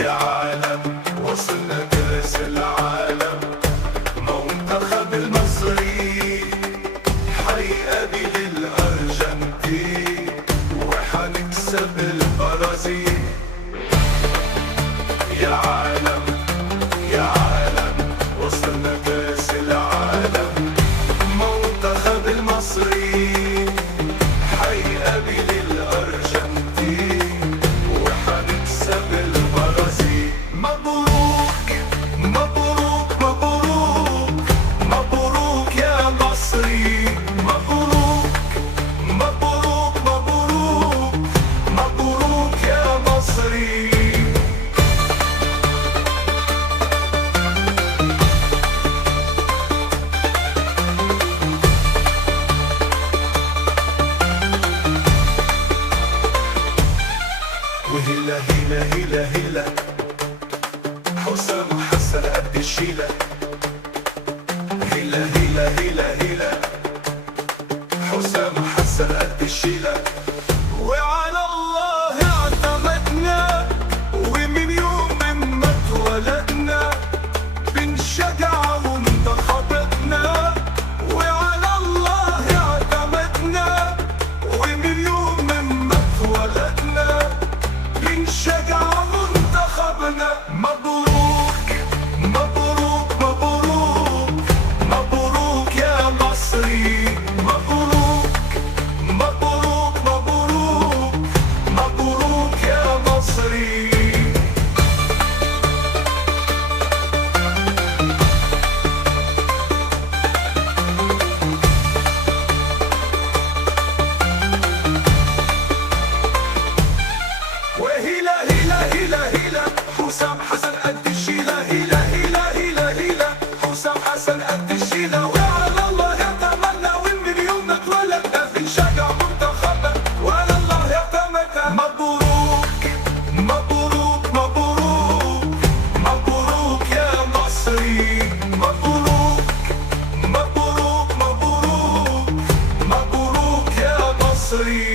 يا عالم وصلنا كأس العالم، منتخب المصري حيقابل الأرجنتين وحنكسب البرازيل. يا عالم يا عالم وصلنا كأس العالم، منتخب المصري حيقابل الأرجنتين وحنكسب البرازيل. مبروك مبروك مبروك مبروك يا مصري، مبروك مبروك مبروك مبروك يا مصري. وهلا هلا هلا هلا حسام حسن قد الشيلة. هلا هلا هلا هلا حسام حسن قد الشيلة. وعلى الله اعتمدنا، ومن يوم ما اتولدنا بنشجع منتخبنا. وعلى الله اعتمدنا، ومن يوم ما اتولدنا بنشجع منتخبنا. مبروك مبروك مبروك مبروك يا مصري، مبروك مبروك مبروك مبروك يا مصري. وهلا هلا هلا هلا حسام حسن قد الشيلة. هلا هلا هلا هلا حسام حسن قد الشيلة. وعلى الله يعتمدنا، ومن يومنا اتولدنا بنشجع منتخبنا. وعلى الله يعتمدنا. مبروك مبروك مبروك مبروك يا مصري، مبروك مبروك مبروك مبروك يا مصري.